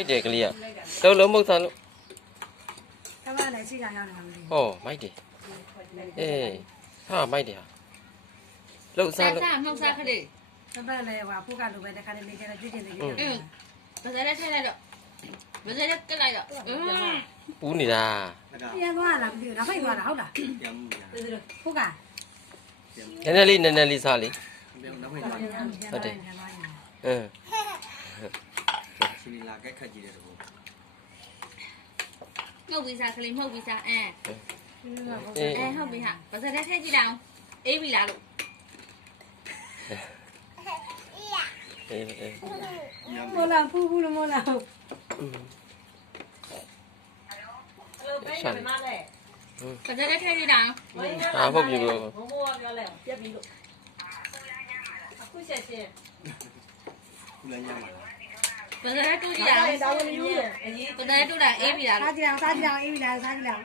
ိုက်တယ်ကလေးကလုံးလုံးမဟုတ်သားလို့တမလည်းရှိကရောက်နေတာမသိဟောမိုက်တယ်အေးဟာမိုက်တယ်ဟာလှုပ်စားစားလို့စားနှုတ်စားခလေးဘူးတမလည်းဟိုဖုကလိုပဲတခါလေးနေကြတော့ကြည့်ကြည့်နေကြအင်းဗဇက်လက်ထည့်လိုက်တော့ဗဇက်လက်ကလိုက်တော့အင်းပူးနေတာပြန်သွားလားမသိဘူးနောက်ဖိတ်သွားတာဟုတ်လားပြန်မှုရဖုကနည်းနည်းလေးနည်းနည်းလေးစားလေပြန်နောက်ဝင်သွားအင်း ရှင်လာကက်ခတ်ကြည့်တဲ့တော့မှုတ်ပြီးစားခလေးမှုတ်ပြီးစားအင်းအေးအဲဟုတ်ပြီဟာဗဇက်လက်ထည့်ကြည့်လိုက်အောင်အေးပြီလားလို့အေးအေးမိုးလာဖူးဖူးလို့မိုးလာရှာလေဗဇက်လက်ထည့်ကြည့်လိုက်အောင်ဟာဟုတ်ပြီကိုမမိုးကပြောလဲပြက်ပြီးလို့အခုချက်ချင်းခုလည်းရမှာဗ ဘယ်နဲ့တူကြရလဲဒါဝင်ယူတယ်အကြီးဘယ်နဲ့တူတာအေးပြီလားစားကြည့်အောင်စားကြည့်အောင်အေးပြီလားစားကြည့်အောင်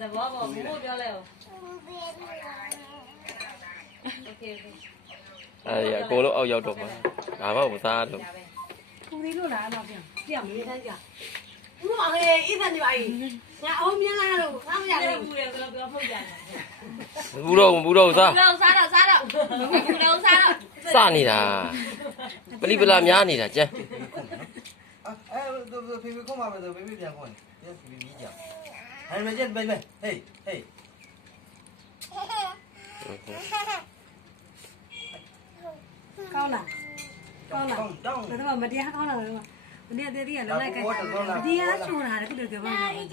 သဘောပေါ်ဘိုးဘိုးပြောလဲဟုတ်ကဲ့အဲ့အကိုလို့အောက်ရောက်တော့မှာဒါမှမစားလို့သူလေးလို့လားတော့ပြန်ပြန်မေးခိုင်းကြဘူးအောင်ရေအိသန်ဒီပါကြီးငါအောင်မြင်လာတော့စားမရဘူးလေဘူးတော့ဖောက်ကြတယ်ဘူးတော့ဘူးတော့စားဘူးတော့စားတော့စားတော့ဘူးတော့စားတော့စနေတာ ပလိပလာများနေတာကြမ်းအဲဖေဖေခုမှပဲဆိုဖေဖေပြန်ခေါ်နေပြန်ဖေဖေကြီးကြဟဲ့မကျန်ပဲပဲဟေးဟေးကောင်းလားကောင်းလားတောင်းဒါတော့မတရားကောင်းလားတော့မနေ့တည်းတည်းကလည်းလိုက်ကဲမတရားချိုးတာလည်းခုလိုပြောပါမယ်